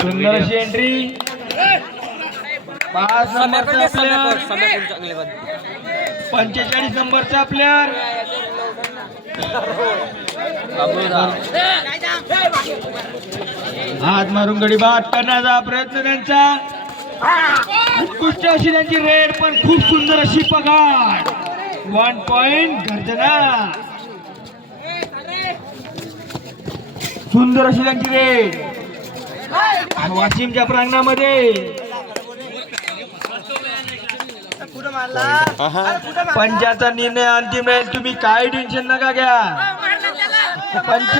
सुंदर अशी एंट्री 5 नंबरचा प्लेयर 45 नंबरचा प्लेयर हात मारून गडी बाद करण्याचा प्रयत्न त्यांचा. उत्कृष्ट अशी त्यांची रेड पण खूप सुंदर अशी पगार. 1 पॉइंट गर्जना. सुंदर अशी त्यांची रेड वाशिमच्या प्रांगणामध्ये. पंचाचा निर्णय अंतिम राहील. तुम्ही काय टेन्शन नका घ्या. पंच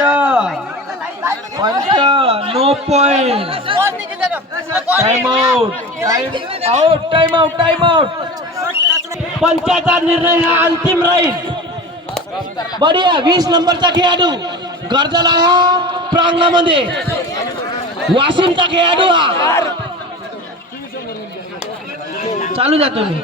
no point. Time out. Time out. पंचाचा निर्णय हा अंतिम राहील. बढिया 20 नंबरचा खेळाडू गर्जला ह्या प्रांगणामध्ये. वाशिमचा खेळाडू हा चालू द्या तुम्ही.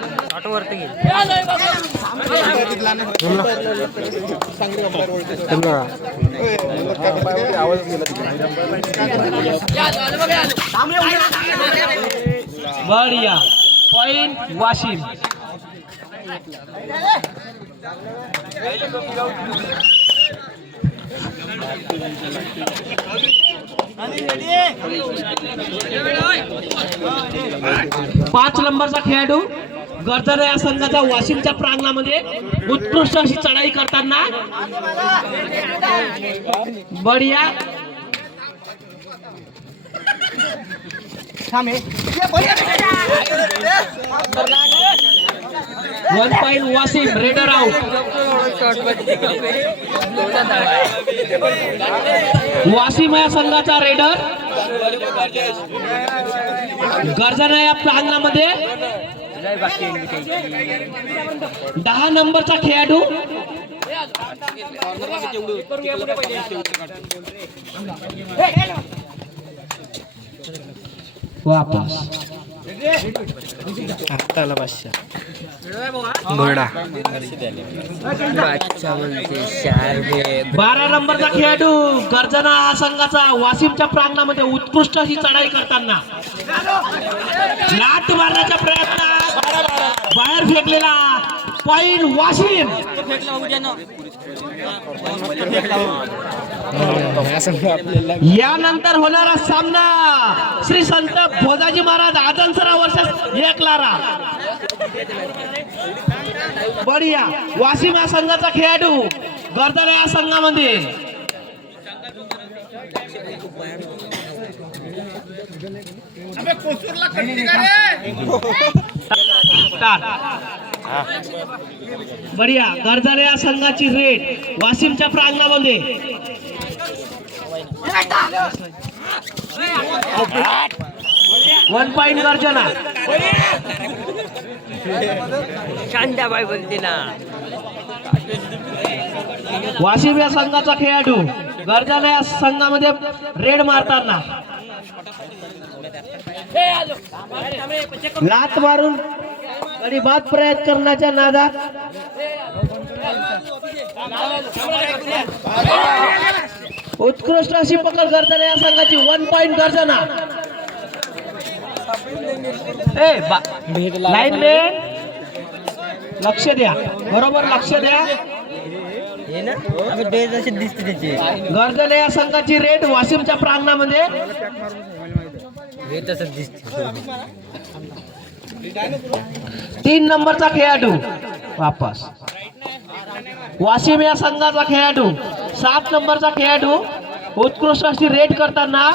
बढिया पॉइंट वाशिम. पाच नंबरचा खेळाडू गर्जना या संघाच्या वाशिमच्या प्रांगणामध्ये उत्कृष्ट अशी चढाई करताना. बढिया 1 point Washim. Raider out. Washim या संघाचा रेडर गर्जना या प्रांगणामध्ये 10 नंबरचा खेळाडू वापस. आत्ताला 500 12 नंबरचा खेळाडू गर्जना हा संघाचा वाशिमच्या प्रांगणामध्ये उत्कृष्ट अशी चढाई करताना. लाट मारण्याच्या प्रयत्नात बाहेर फेकलेला. पॉइंट वाशिम. यानंतर होणारा सामना श्री संत भोजाजी महाराज आदनसरा वर्सेस एक लारा. बढिया वाशिम या संघाचा खेळाडू गर्जना या संघामध्ये. बढिया गर्जना या संघाची रेड वाशिमच्या प्रांगणामध्ये. वन पॉइंट गर्जना. शांताबाई बोलते ना. वाशिम या संघाचा खेळाडू गर्जना या संघामध्ये रेड मारताना. लात मारून आणि बाद प्रयत्न करण्याच्या नादात उत्कृष्ट अशी पकड गर्जना या संघाची. 1 पॉइंट गर्जना. लाईनमॅन लक्ष द्या. बरोबर लक्ष द्या. गर्जना या संघाची रेड वाशिमच्या प्रांगणामध्ये. 3 नंबरचा खेळाडू वापस. वाशिम या संघाचा खेळाडू 7 नंबरचा खेळाडू उत्कृष्ट अशी रेड करताना.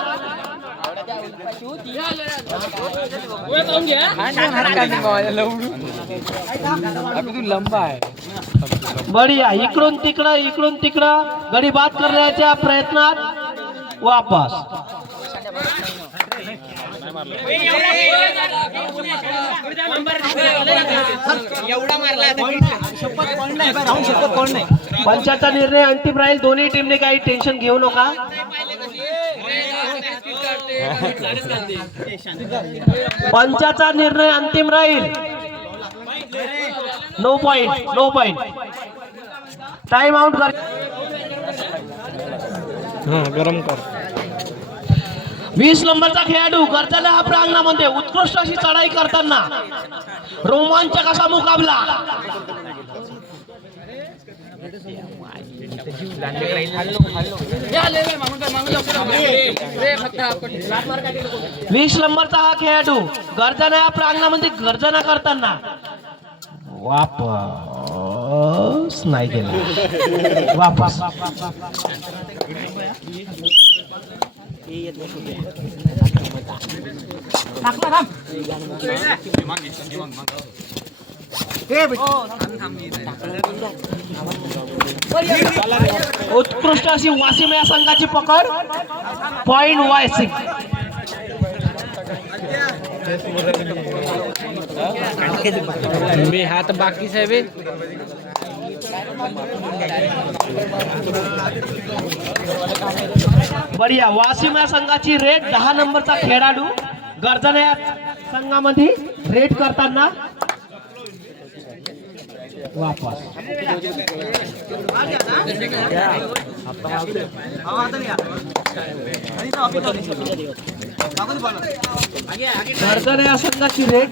बढिया इकडून तिकडं गडी बाद करण्याच्या प्रयत्नात वापस. पंचाचा निर्णय अंतिम राहील. दोन्ही टीमने काही टेन्शन घेऊ नका. पंचाचा निर्णय अंतिम राहील. No point. टाइम आउट कर. गरम कर 20 नंबरचा खेळाडू गर्जना प्रांगणामध्ये उत्कृष्ट अशी चढाई करताना रोमांचक असा मुकाबला. वीस नंबरचा हा खेळाडू गर्जना या प्रांगणामध्ये गर्जना करताना वापस नाही गेला. वापस उत्कृष्ट अशी वासिम या संघाची पकड. पॉइंट वासिम. मी हात बाकी साहेब बढिया. वासिम या संघाची रेट 10 नंबरचा खेळाडू गर्जना या संघामध्ये रेट करताना वापस. गर्जना या संघाची रेट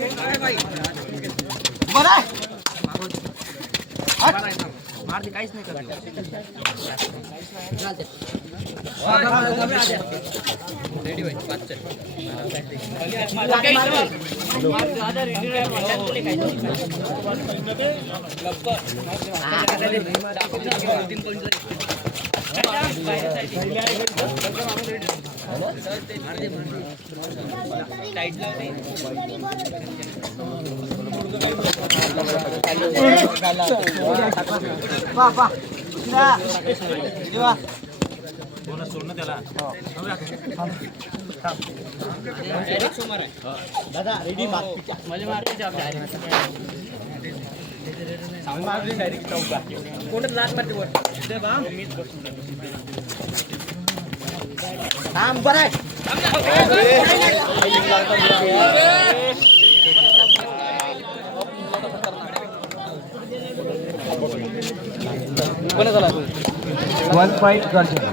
वन पॉइंट गर्जना.